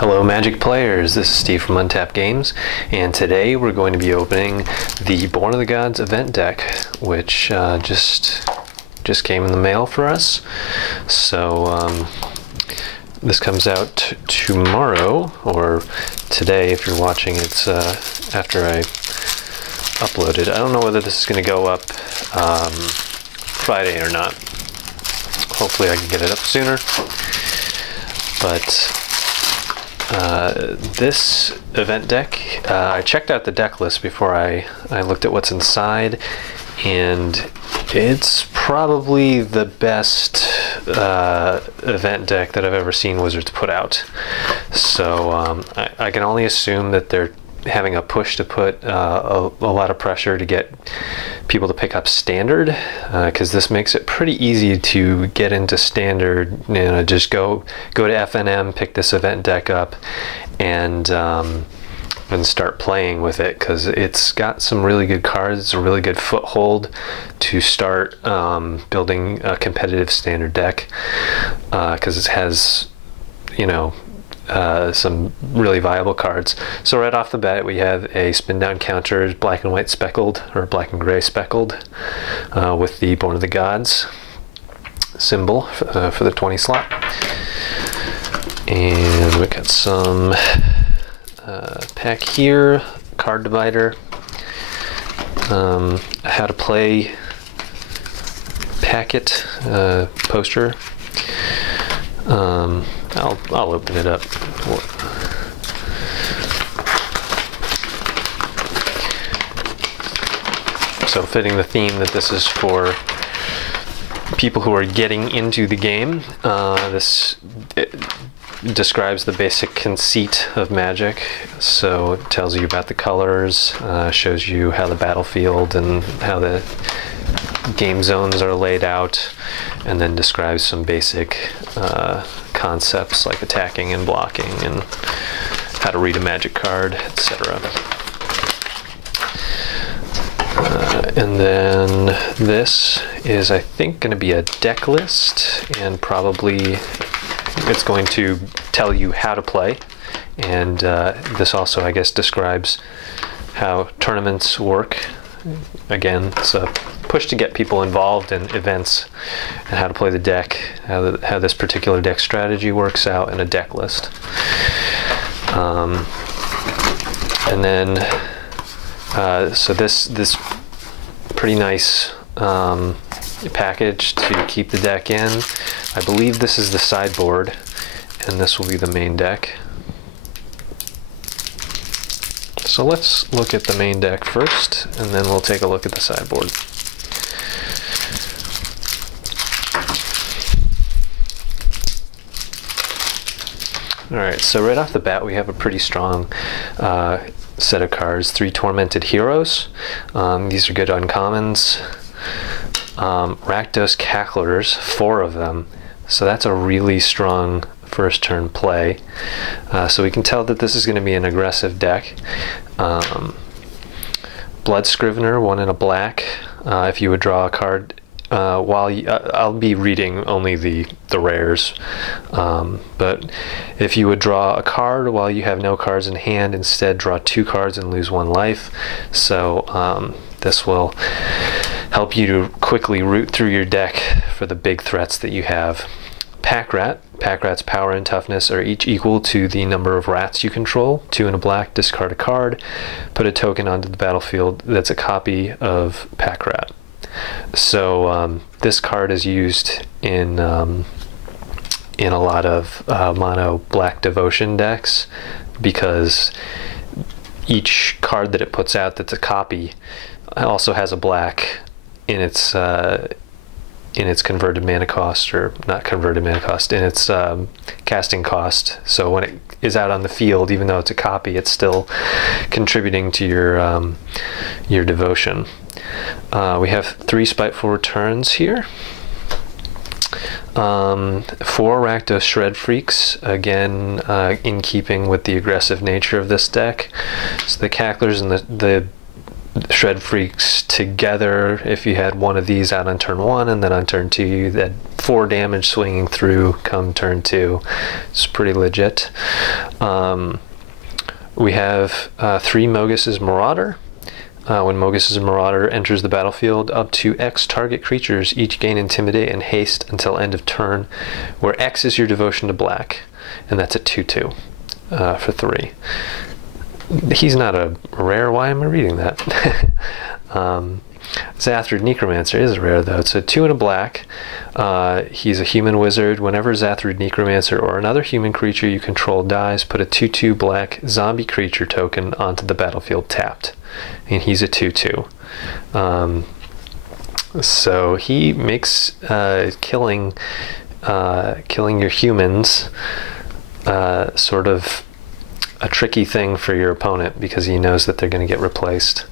Hello Magic players, this is Steve from Untapped Games, and today we're going to be opening the Born of the Gods event deck, which just came in the mail for us. So this comes out tomorrow, or today if you're watching. It's after I upload it. I don't know whether this is going to go up Friday or not. Hopefully I can get it up sooner. But this event deck, I checked out the deck list before I looked at what's inside, and it's probably the best event deck that I've ever seen Wizards put out. So I can only assume that they're having a push to put a lot of pressure to get people to pick up Standard, because this makes it pretty easy to get into Standard. You know, just go to FNM, pick this event deck up, and start playing with it, because it's got some really good cards, a really good foothold to start building a competitive Standard deck, because it has, you know, some really viable cards. So right off the bat we have a spin down counter, black and white speckled, or black and gray speckled, with the Born of the Gods symbol for the 20 slot. And we got some pack here, card divider, how to play packet poster. I'll open it up. So fitting the theme that this is for people who are getting into the game, it describes the basic conceit of Magic. So it tells you about the colors, shows you how the battlefield and how the game zones are laid out, and then describes some basic concepts like attacking and blocking and how to read a Magic card, etc. And then this is, I think, going to be a deck list, and probably it's going to tell you how to play. And this also, I guess, describes how tournaments work. Again, it's a push to get people involved in events and how to play the deck, how this particular deck strategy works out in a deck list. And then so this pretty nice package to keep the deck in. I believe this is the sideboard, and this will be the main deck. So let's look at the main deck first, and then we'll take a look at the sideboard. Alright, so right off the bat we have a pretty strong set of cards. 3 Tormented Heroes. These are good uncommons. Rakdos Cacklers, 4 of them. So that's a really strong first turn play. So we can tell that this is going to be an aggressive deck. Blood Scrivener, 1 and a black. If you would draw a card, I'll be reading only the rares, but if you would draw a card while you have no cards in hand, instead draw 2 cards and lose 1 life. So this will help you to quickly root through your deck for the big threats that you have. Pack Rat. Pack Rat's power and toughness are each equal to the number of rats you control. 2 and a black, discard a card, put a token onto the battlefield that's a copy of Pack Rat. So this card is used in a lot of mono black devotion decks, because each card that it puts out that's a copy also has a black in its converted mana cost, or not converted mana cost, in its casting cost. So when it is out on the field, even though it's a copy, it's still contributing to your devotion. We have 3 Spiteful Returns here. 4 Rakdos Shred Freaks, again in keeping with the aggressive nature of this deck. So the Cacklers and the Shred Freaks together, if you had one of these out on turn 1 and then on turn 2 you had 4 damage swinging through come turn 2. It's pretty legit. We have 3 Mogus's Marauder. When Mogus's Marauder enters the battlefield, up to X target creatures each gain Intimidate and Haste until end of turn, where X is your devotion to black, and that's a 2/2 for 3. He's not a rare. Why am I reading that? Zathrid Necromancer is rare though. It's a 2 and a black. He's a human wizard. Whenever Zathrid Necromancer or another human creature you control dies, put a 2/2 black zombie creature token onto the battlefield tapped. And he's a 2/2. So he makes killing your humans sort of a tricky thing for your opponent, because he knows that they're going to get replaced.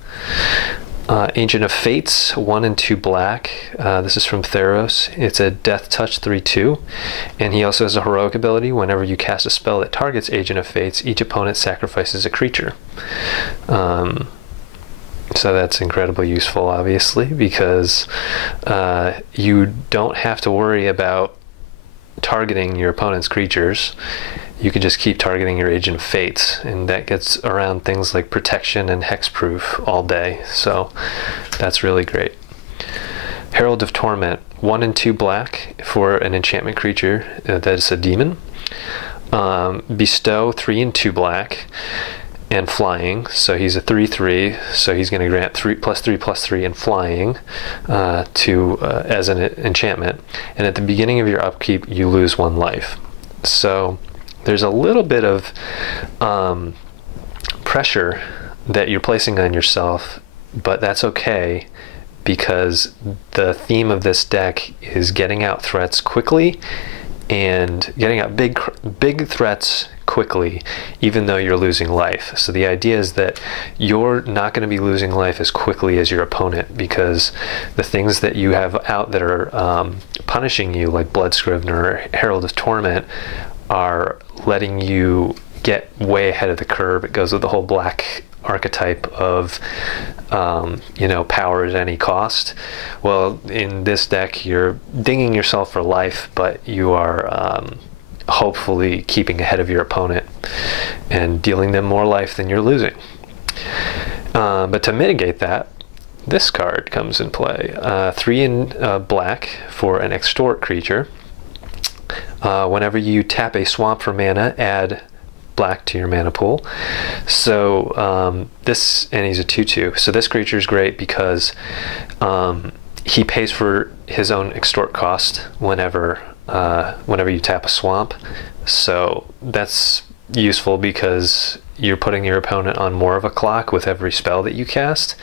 Ancient of Fates, 1 and 2 black. This is from Theros. It's a Death Touch 3/2, and he also has a heroic ability. Whenever you cast a spell that targets Agent of Fates, each opponent sacrifices a creature. So that's incredibly useful, obviously, because you don't have to worry about targeting your opponent's creatures. You can just keep targeting your Agent of Fates, and that gets around things like protection and hexproof all day, so that's really great. Herald of Torment, 1 and 2 black for an enchantment creature that is a demon. Bestow, 3 and 2 black, and flying, so he's a 3/3, so he's going to grant 3/3/3 and flying as an enchantment, and at the beginning of your upkeep you lose 1 life. So there's a little bit of pressure that you're placing on yourself, but that's okay, because the theme of this deck is getting out threats quickly and getting out big threats quickly, even though you're losing life. So the idea is that you're not going to be losing life as quickly as your opponent, because the things that you have out that are punishing you, like Blood Scrivener or Herald of Torment, are letting you get way ahead of the curve. It goes with the whole black archetype of power at any cost. Well, in this deck you're dinging yourself for life, but you are hopefully keeping ahead of your opponent and dealing them more life than you're losing. But to mitigate that, this card comes in play. 3 in black for an extort creature. Whenever you tap a swamp for mana, add black to your mana pool. So and he's a 2/2. So this creature is great because he pays for his own extort cost whenever you tap a swamp. So that's useful because you're putting your opponent on more of a clock with every spell that you cast,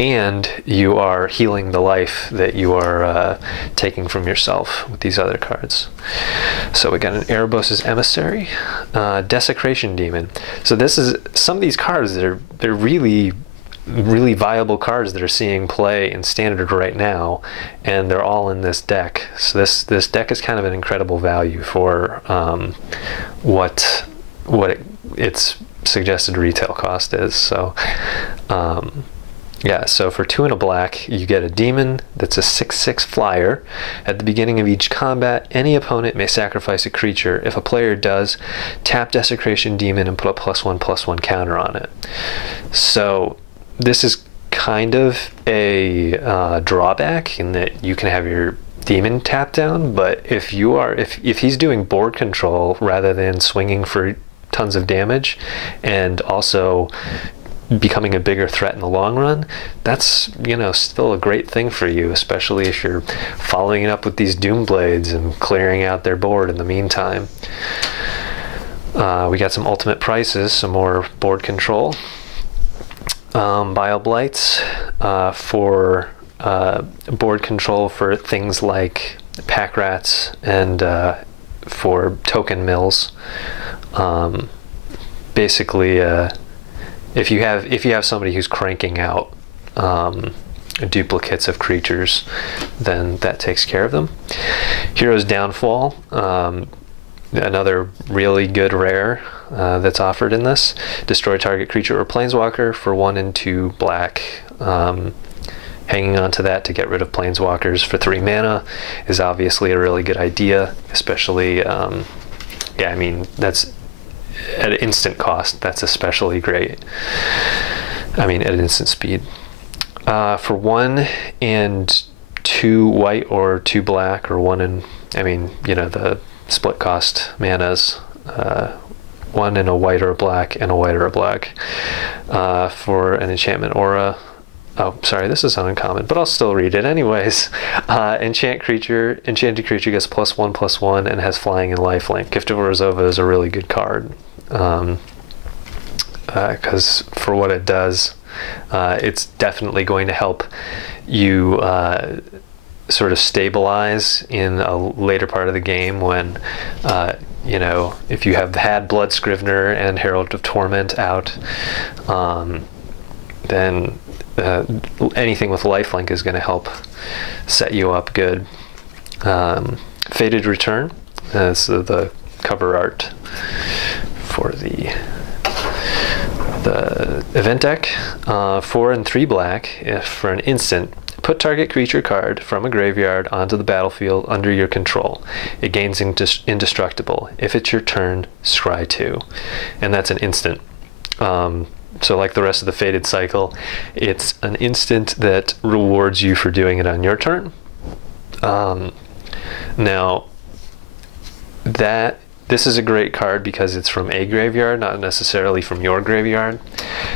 and you are healing the life that you are taking from yourself with these other cards. So we got an Erebos' Emissary, Desecration Demon. So this is some of these cards that they're really viable cards that are seeing play in Standard right now, and they're all in this deck. So this deck is kind of an incredible value for what its suggested retail cost is. So yeah, so for 2 and a black, you get a demon that's a 6/6 flyer. At the beginning of each combat, any opponent may sacrifice a creature. If a player does, tap Desecration Demon and put a +1/+1 counter on it. So this is kind of a drawback in that you can have your demon tap down, but if he's doing board control rather than swinging for tons of damage and also becoming a bigger threat in the long run, that's still a great thing for you, especially if you're following it up with these Doom Blades and clearing out their board in the meantime. We got some ultimate prices, some more board control. Bile Blights for board control for things like pack rats and for token mills. Basically, if you have somebody who's cranking out duplicates of creatures, then that takes care of them. Hero's Downfall, another really good rare that's offered in this. Destroy target creature or planeswalker for 1 and 2 black. hanging on to that to get rid of planeswalkers for 3 mana is obviously a really good idea, especially, yeah, I mean, that's at instant cost, that's especially great. I mean, at instant speed. For 1 and 2 white or 2 black, or 1 and, I mean, you know, the split cost manas, 1 and a white or a black and a white or a black, for an enchantment aura. Oh, sorry, this is uncommon, but I'll still read it anyways. Enchanted creature gets +1/+1 and has flying and lifelink. Gift of Orzhova is a really good card, because for what it does, it's definitely going to help you sort of stabilize in a later part of the game when, you know, if you have had Blood Scrivener and Herald of Torment out, then anything with lifelink is going to help set you up good. Faded Return, that's the cover art for the event deck. 4 and 3 black, for an instant, put target creature card from a graveyard onto the battlefield under your control. It gains indestructible. If it's your turn, scry 2. And that's an instant. So like the rest of the Faded cycle, it's an instant that rewards you for doing it on your turn. Now, this is a great card because it's from a graveyard, not necessarily from your graveyard.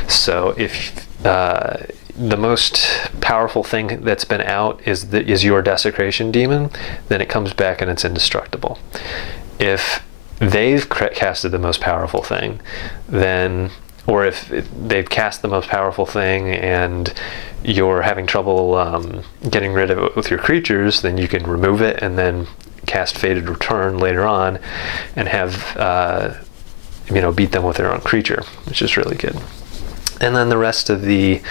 So if the most powerful thing that's been out is your Desecration Demon, then it comes back and it's indestructible. If they've casted the most powerful thing, then, or if they've cast the most powerful thing and you're having trouble getting rid of it with your creatures, then you can remove it and then cast Faded Return later on and have you know, beat them with their own creature, which is really good. And then the rest of the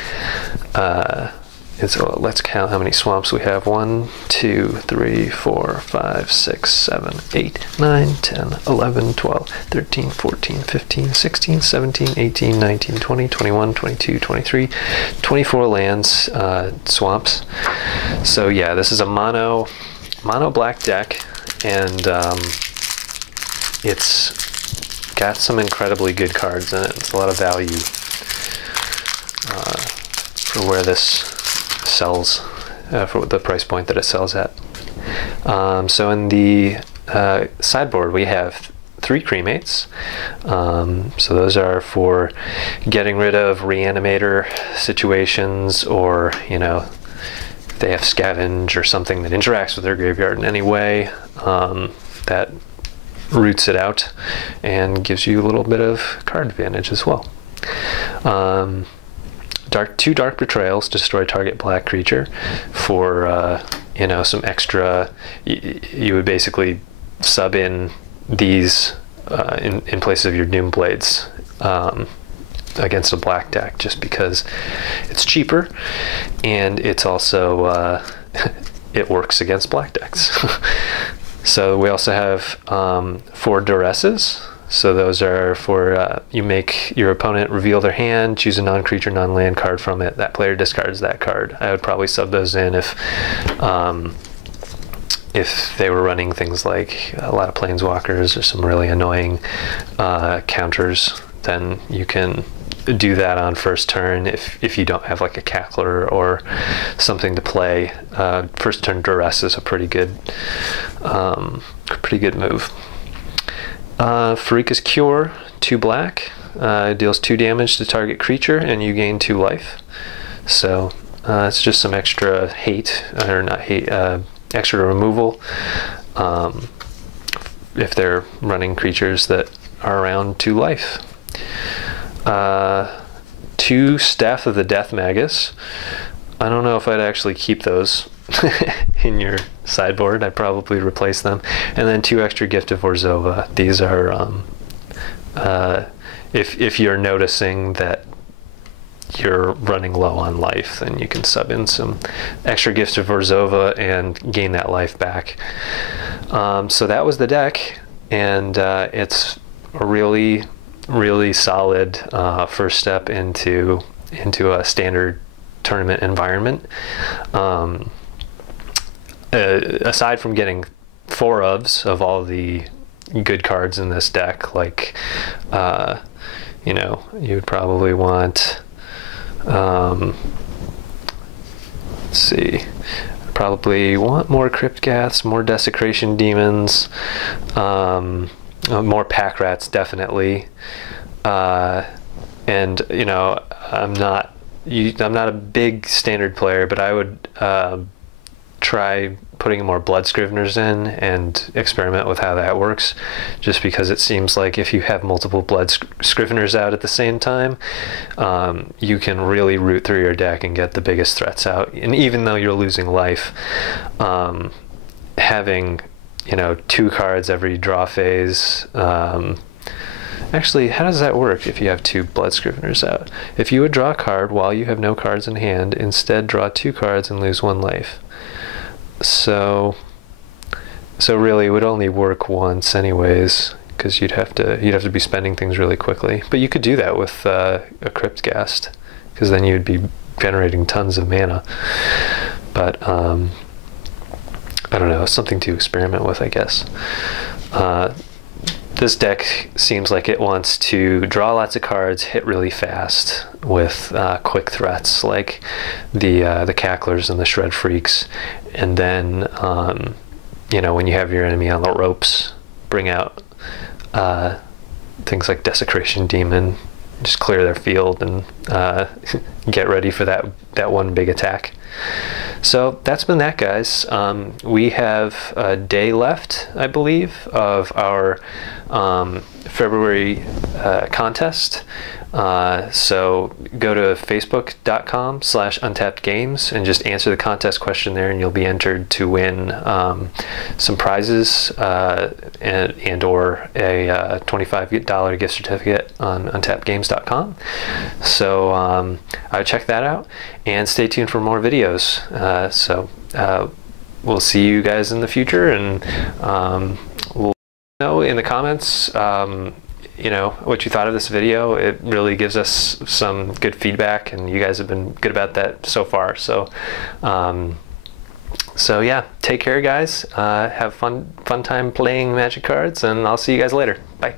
so let's count how many swamps we have. 1, 2, 3, 4, 5, 6, 7, 8, 9, 10, 11, 12, 13, 14, 15, 16, 17, 18, 19, 20, 21, 22, 23, 24 lands, swamps. So yeah, this is a mono black deck, and it's got some incredibly good cards in it. It's a lot of value for where this sells, for the price point that it sells at. So in the sideboard we have 3 Cremates. So those are for getting rid of Reanimator situations, or, you know, if they have Scavenge or something that interacts with their graveyard in any way, that roots it out and gives you a little bit of card advantage as well. 2 Dark Betrayals, destroy target black creature for, you know, some extra. You would basically sub in these in place of your Doom Blades against a black deck, just because it's cheaper, and it's also it works against black decks. So we also have 4 Duresses. So those are for, you make your opponent reveal their hand, choose a non-creature, non-land card from it. That player discards that card. I would probably sub those in if they were running things like a lot of planeswalkers or some really annoying counters. Then you can do that on first turn if you don't have like a Cackler or something to play. First turn Duress is a pretty good move. Farika's Cure, 2 black, deals 2 damage to target creature, and you gain 2 life. So it's just some extra hate, or not hate, extra removal if they're running creatures that are around 2 life. 2 Staff of the Death Magus. I don't know if I'd actually keep those in your sideboard. I'd probably replace them. And then 2 extra Gift of Orzhova. These are if you're noticing that you're running low on life, then you can sub in some extra Gifts of Orzhova and gain that life back. So that was the deck, and it's a really solid first step into a standard tournament environment. Aside from getting 4 ofs of all the good cards in this deck, like you know, you would probably want let's see, probably want more Cryptgaths, more Desecration Demons, more Pack Rats definitely, and you know, I'm not a big standard player, but I would try putting more Blood Scriveners in and experiment with how that works, just because it seems like if you have multiple Blood Scriveners out at the same time, you can really root through your deck and get the biggest threats out. And even though you're losing life, having, you know, 2 cards every draw phase, actually, how does that work if you have 2 Blood Scriveners out? If you would draw a card while you have no cards in hand, instead draw 2 cards and lose 1 life. So really it would only work once anyways, because you'd have to be spending things really quickly. But you could do that with a Cryptghast, because then you'd be generating tons of mana. But I don't know, something to experiment with, I guess. This deck seems like it wants to draw lots of cards, hit really fast with quick threats like the Cacklers and the Shred Freaks, and then you know, when you have your enemy on the ropes, bring out things like Desecration Demon, just clear their field and get ready for that one big attack. So that's been that, guys. We have a day left, I believe, of our February contest. So go to facebook.com/untappedgames and just answer the contest question there, and you'll be entered to win some prizes and or a $25 gift certificate on untappedgames.com. So I would check that out and stay tuned for more videos. We'll see you guys in the future, and we'll know in the comments you know, what you thought of this video. It really gives us some good feedback, and you guys have been good about that so far. So so yeah, take care, guys. Have fun time playing Magic cards, and I'll see you guys later. Bye.